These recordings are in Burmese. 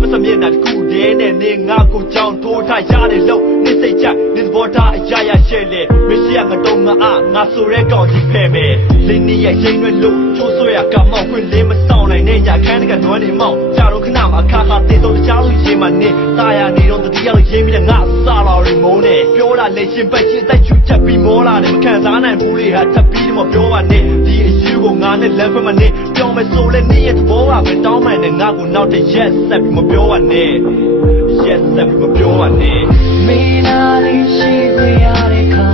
ပတ်စမြင်တာတခုတည်းနဲ့နေငါကိုကြောင်ထိုးထားရတယ်လို့နေစိတ်ကြနေသဘောထားအရာရာရှဲလေမရှိရငါတော့ငါငါဆိုရဲကောင်းကြီးဖဲမယ်လင်းနေရဲ့ချိန်ရွယ်လို့ချိုးဆွဲရကမောက်ခွင့်လေးမဆောင်နိုင်နဲ့ညာခန်းတကနွမ်းနေမောက်ကြတော့ခဏမှာခါတေတော့တခြားလို့ရေးမှနေတာယာနေတော့တတိယလို့ရေးပြီးငါစားလာရီမိုးနဲ့ပြောလာလေရှင်ပတ်ချင်းတိုက်ချူချက်ပြီးမောလာတယ်မခံစားနိုင်ဘူးလေဟာထပ်ပြီးတော့ပြောပါနဲ့ဒီအယူကိုငါနဲ့လက်ဖက်မနဲ့ပြောမယ်ဆိုလဲနေရဲ့သဘောကပဲတောင်းမှန်နဲ့ငါကိုနောက်တဲ့ yes ဆက်ပြီးမပြောပါနဲ့ yes ဆက်ပြီးမပြောပါနဲ့မင်းနာလေးရှိခွေရတဲ့ခါ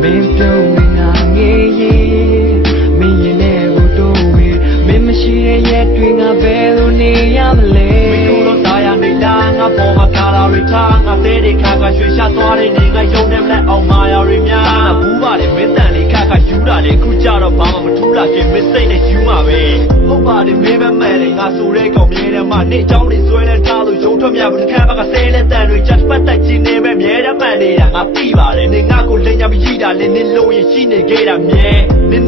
မင်းပြုံးငါငေးရေးမင်းရင်နဲ့ကိုတို့ဝေးမင်းမရှိတဲ့ရက်တွေငါဘယ်လိုနေရမလဲမင်းတို့တော့တာယာနေလားငါပေါ်မှာကာလာရီထားငါသေးတဲ့ခါကရွှေရှာသွားတဲ့နေငါယုံနေမလဲအောင်မာယာရီများဘူးပါလေမင်းတန်လေးခါယူတာလေခုကြတော့ဘာမှမထူးလာခင်မင်းစိတ်နဲ့ယူမှာပဲဟုတ်ပါတယ်မင်းမမှန်တယ်ငါဆိုတဲ့ကောင်မြဲတယ်မှနေအကြောင်းတွေဆွဲလဲထားလို့ရုံထွက်မြဘူးတစ်ခါမှကဆဲလဲတန်တွေ just ပတ်သက်ချင်းနေပဲမြဲတယ်မှန်နေတာငါပြီးပါတယ်နေငါကိုလင်ညာမကြီးတာလေနေလို့ရင်ရှိနေခဲ့တာမြဲ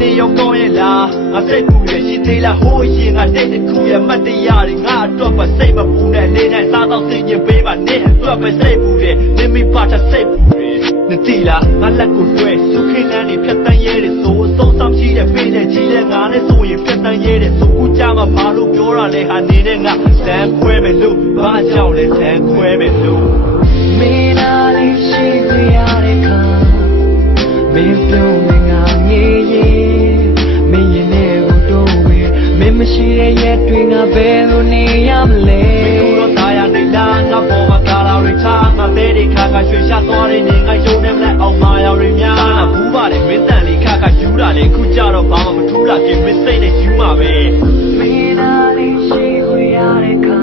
နေရောကောင်းရဲ့လားငါစိတ်ပူရဲ့ရှိသေးလားဟိုးရင်ငါတဲ့တစ်ခုရဲ့မတ်တရားတွေငါအတွက်ပဲစိတ်မပူနဲ့နေတိုင်းစားတော့သိညင်ပေးပါနေအတွက်ပဲစိတ်ပူတယ်နေမိပါတာစိတ်ပူတယ်နေတီလားငါလက်ကိုတွဲစုခင်းတန်းနေဖြတ်တန်းရဲတယ်ဆိုအဆုံးဆောင်ရှိတဲ့ဖေးနဲ့ကြီးတဲ့ငါနဲ့ဆိုရင်ဖြတ်တန်းရဲတယ်ဆိုခုကြမှာဘာလို့ပြောရလဲဟာနေတဲ့ငါလမ်းခွဲမယ်လို့ဘာကြောင့်လဲလမ်းခွဲမယ်လို့မင်းနာလေးရှိခွေရတဲ့ခါမင်းပြုံးငါငေးရေးမင်းရင်နဲ့ကိုတို့ဝေးမင်းမရှိတဲ့ရက်တွေငါဘယ်လိုနေရမလဲမင်းတို့တာယာနေလားငါပေါ်မှာကာလာရီထားငါသေးတဲ့ခါကရွှေရှာသွားတဲ့နေငါယုံနေမလဲအောင်မာယာရီများဘူးပါလေမင်းတန်လေးခါယူတာလေခုကြတော့ဘာမှမထူးလာခင်မင်းစိတ်နဲ့ယူမှာပဲမင်းနာလေးရှိခွေရတဲ့ခါ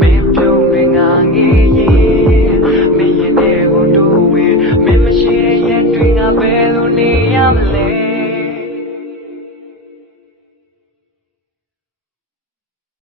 မင်းပြုံးငါငေးရေးမင်းရင်နဲ့ကိုတို့ဝေးမင်းမရှိတဲ့ရက်တွေငါဘယ်လိုနေရမလဲ